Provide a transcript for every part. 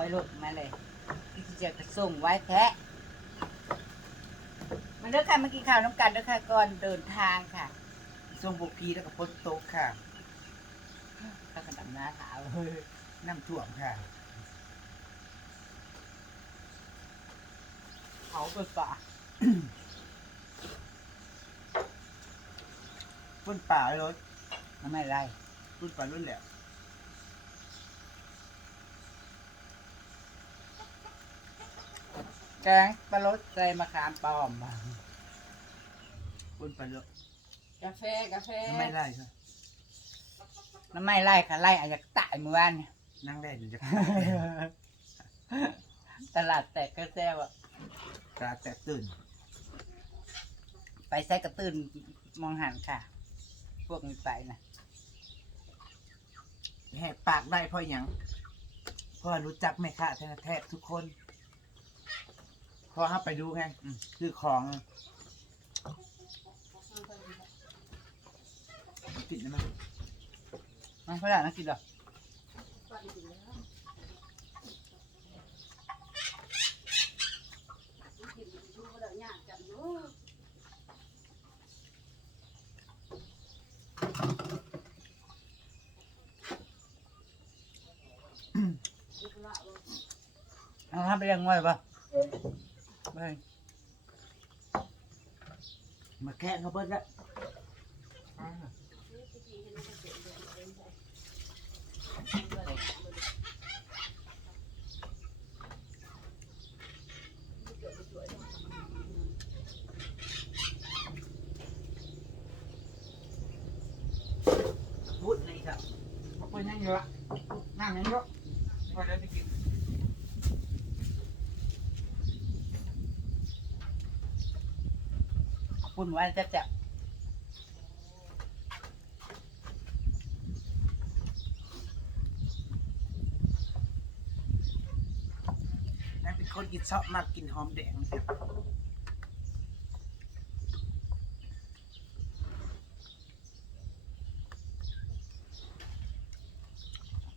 อยหลุดมาเลยที่จะกระส่งไว้แท้มันเด้อค่ะมากินข้าวน้ำกันเด้อค่ะก่อนเดินทางค่ะส่งบุพีแล้วก็พ้นโต๊ะค่ะก็กระดำหน้าขาวน้ำท่วมค่ะเขาไปป่าพ้นป่าเลยทำไมไรพ้นป่ารุ่นแหละ แก งปลาลดใส่มะขามป้อมมาพ้นป่าเลยกาแฟกาแฟทำไมไล่ค่ะน้ำไม่ไล่ค่ะไล่อาจจะตายเมื่อวานเนี่ยนั่งได้อยู่จะตลาดแตกก็แซ่บอะตาแตกตื่น ไปใส่กระตื้นมองหันค่ะ พวกนี้ไปนะแหกปากได้เพราะหยังเพราะรู้จักแม่ค้าแทบแทบทุกคนพ อเข้าไปดูไงอืมคือของกินได้ไหมมันเพื่อนนักกินหรอเอาทำไปเลี้ยงไว้ปะ ไม่มาแค่เขาเบิ้ลแล้วพูดเลยครับไปนั่งเยอะนั่งเยอะพอแล้วจะกิน ปุ่นไว้จะจะนั่นเป็นคนกินชอบมากกินหอมแดงนะครับ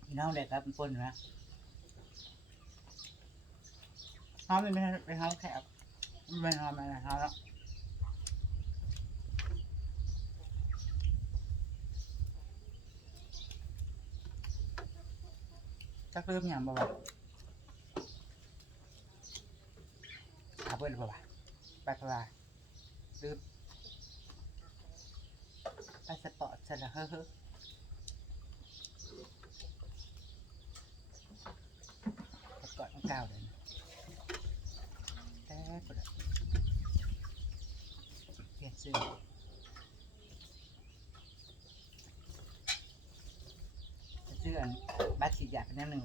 พี่น้องเด็กครับเป็นปุ่นนะเขาไม่เป็นเป็นเขาแคบไม่เป็นเขาไม่เป็นเขาแล้ว จะเริ่มอย่างบ่าวะอาเพื่อนบ่าวะไปพลาลืมไปสปอร์ตเสร็จแล้วเฮ้อเฮ้อแต่ก่อนต้องก้าวเลยนแต่กดเปลี่ยนซื้อ จะซื้ออันบัตรฉีดยาเป็นแนวหนึ่ง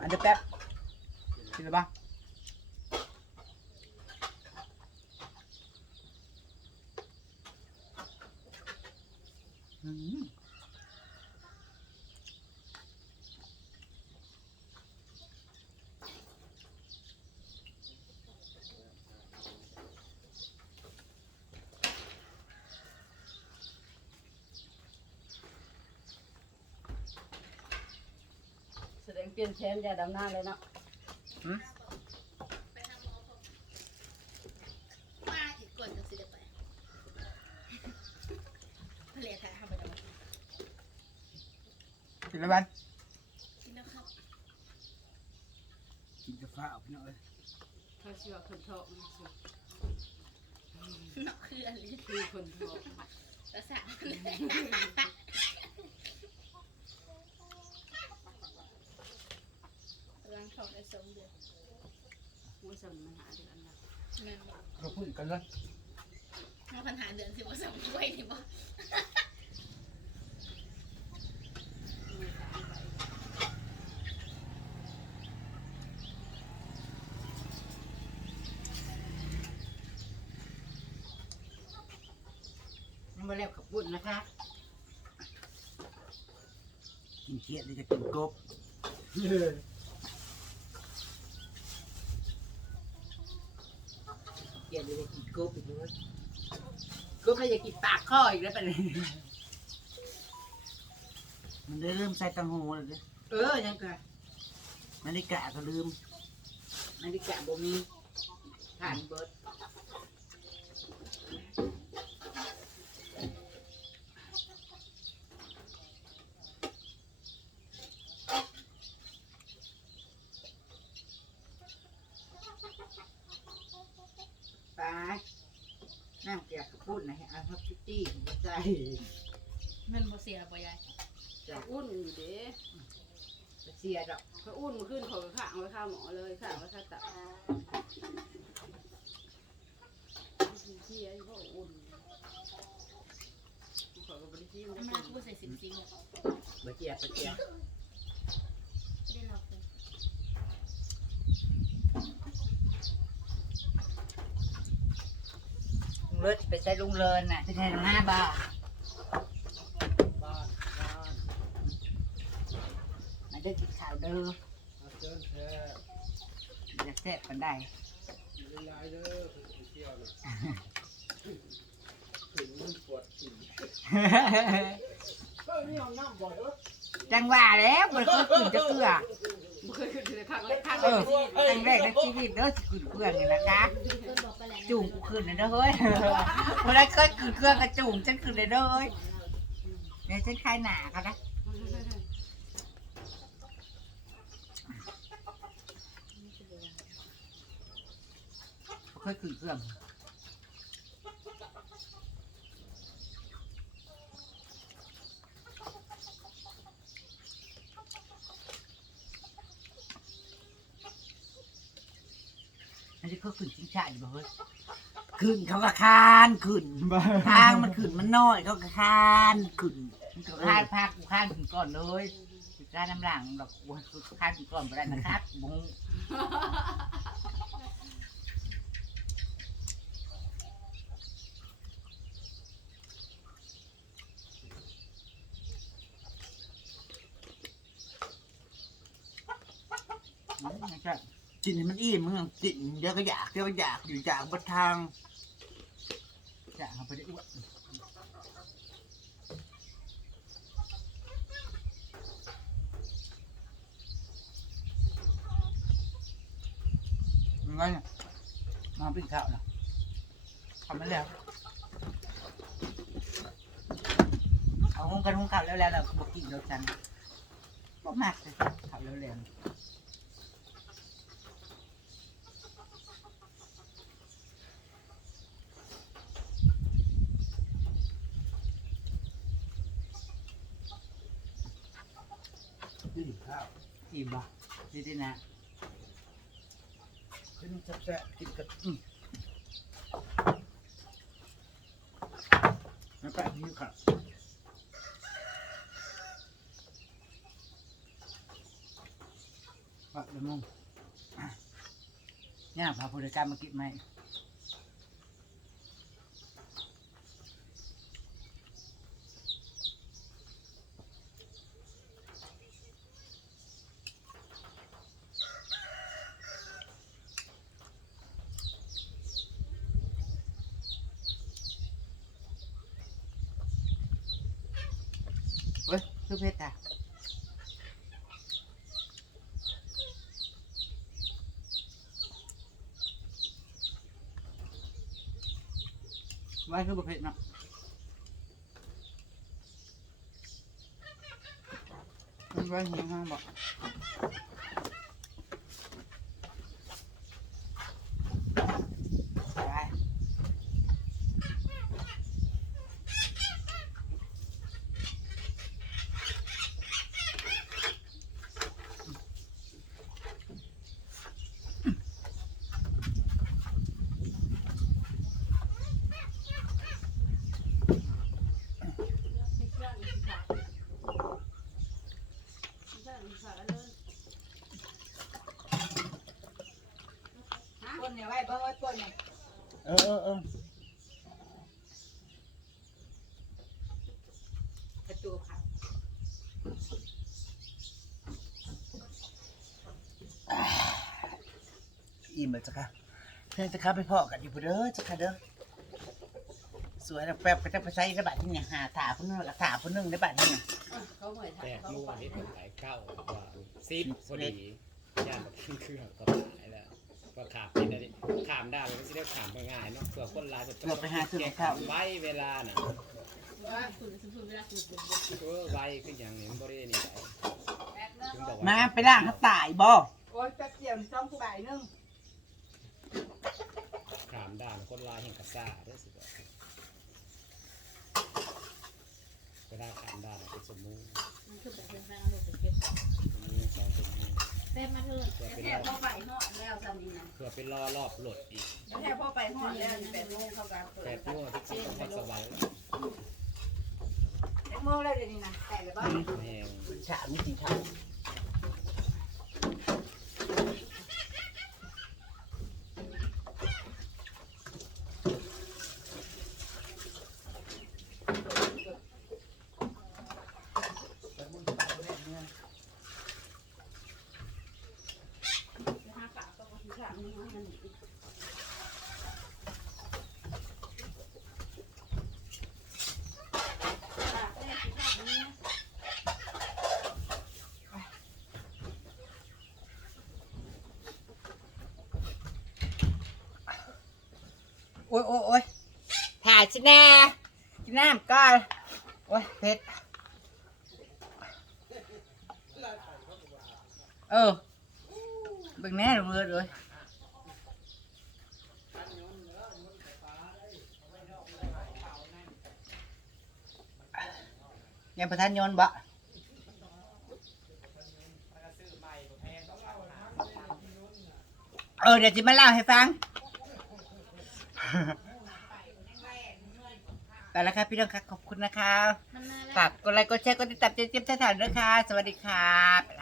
อันเดี๋ยวแป๊บกินหรือเปล่า เปลี่ยนแชนยาดำหน้าเลยเนาะมาอีกก่อนจะสิได้ไปทะเลไทยทำไปแล้วกินแล้วบ้านกินแล้วครับกินกาแฟเอาพี่น้อยถ้าชื่อว่าคนทองนะสิเนาะคืออะไรคือคนทองภาษาล้างทองได้สองเดือนว่าสมมันหาเดือนละเงินเราพูดกันเลยมาปัญหาเดือนสิว่าสองถ้วยนี่บ่ไม่ตามไปมันมาเรียกขับปุ่นนะคะกินเคียดเลยจะกินกบเคีย นอยู่ในกินบอีกด้วยกบแล้วจะกินปากข้ออีกแล้วเป็ยมันได้เริ่มใส่ตังโหแล้วเอเออยังไงนาฬิกาก็ลืม นาฬิกาบ่มีผ่านเบิร์ด ส่มันบ่เสียบ่ยายจ้ะอุ่นอยู่เด้บ่เสียดอกเขาอุ่นมาขึ้นเขาก็ข้างไว้ข้างหมอเลยข้างไว้ข้างตับเที่ยอยู่ก็อุ่นเขาก็บริจีนมันได้มากูใส่สิบสิงอะบ่เสียบ่เสียได้หรอกเลย ลุง เลิศไปใส่ลุงเลินน่ะไปใส่หน้าบ้านบ้านบ้านมาเด้อกินข้าวเด้ออาเจิญแท้จะแซ่บกันได้อยู่ในลายเด้อไปเที่ยวนะถึงมันปวดถึงเฮ้ยนี่เอาน้ำบ่อยเด้อจังหวะแล้วมันคือกินจะเกลือเคยขึ้นเลยข้างไว้ข้างเอไว้อครั้งแรกในชีวิตเด้อสิขึ้นเครื่องนี่นะคะ จุ่มกูขึ้นเลยเด้อเฮ้ยเมื่อไรเคยขึ้นเครื่องกระจุ่มฉันขึ้นเลยเด้อเฮ้ยเดี๋ยวฉันคลายหนาเขานะเคยขึ้นเครื่อง อันนี้เขาขึ้นชิงชาอยู่บ่เฮ้ยขึ้นเขาก็คานขึ้นทางมันขึ้นมันน้อยเขาก็คานขึ้นมันก็คานพากูคานขึ้นก่อนเลยกูคานน้ำหลังดอกกูคานขึ้นก่อนไปได้นะครับบุ้งอืมไม่ใช่ กินให้มันอิ่มมึงกินเดี๋ยวก็อยากเดี๋ยวก็อยากอยู่อยากบนทางอยากเอาไปได้อ้วนยังไงเนี่ยมาปิ้งข้าวนะทำมาแล้วเอาหุ้งกันหุ้งข้าวแล้วแล้วเราบอกกินแล้วจังบ่มากเลยข้าวแล้วแล้ว กินข้าวอิ่มบ่ดีดีนะกินแซ่บๆกินกับแล้วก็อันนี้ครับว่าเดี๋ยวมึงอะย่าพาผู้จัดการมากินไหม คือเพชรอะไว้คือประเภทเนาะมันไว้หิวห้างบอกไป ไม่เชื่ออีกค่ะไม่เชื่ออีกค่ะแล้วเลย ก้นเนี่ยไว้เบิ้งไว้ก้นเนี่ยเออเออเออประตูค่ะอิ่มเลยจ้ะค่ะเพื่อนจะเข้าไปพอกันอยู่เด้อจ้ะค่ะเด้อสวยแล้วแป๊บก็จะไปใช้ในบัตรที่เนี่ยหาถาคนนึงกับถาคนนึงในบัตรที่เนี่ยเขาเหมือนแปดเขาโมงไปอันนี้ถึงไหลเข้าว่าซิปพอดีย่านแบบเครื่องก็หายแล้วก็ขาบนี่นะดิขามได้มันก็จะได้ขามง่ายๆเนาะเผื่อคนร้ายจะต้องแก้ขามไว้เวลาน่ะว่าคุณสุดๆเวลาคุณคุณเออไว้คืออย่างนี้มันบริเวณนี้ไหนถึงบอกว่ามาไปล่างเขาตายบ่โอ้ยแป๊บเดียวสองผู้ใบนึงขามด่านคนร้ายแห่งกระซ่าได้สิบอกเวลาขามด่านเป็นสมมุติมันคือแบบเป็นแฟนเอาไปเก็บ สมมุติสองสม มุติแป๊บมาเถอะเพื่อเป็นแค่รอพ่อไปหอดแล้วสามีนะเพื่อเป็นรอรอบหลดอีกแค่พ่อไปหอดแล้วแปดโมงเขาการเปิแปดดโมงที่สิบพอสบายแล้วแปดโมงแล้วเดี๋ยวนี้นะแต่ละบ้านแหงฉาไม่จริงฉาห้าฝาก็คือฝานี้มัน โอ้ ยโอ้ยโอ้ยถ่ายชิแน่กินน้ำก่อนโอ้ยเผ็ดเออเบิ่งแน่เบิดเลยยังประทานโยนบ่เออเดี๋ยวจะมาเล่าให้ฟัง ไปแล้วครับพี่น้องครับขอบคุณนะคะมันมาแล้วฝากกดไลค์กดแชร์กดติดตามเจ๊เจี๊ยบท่าทานด้วยค่ะ สวัสดีครับไปละ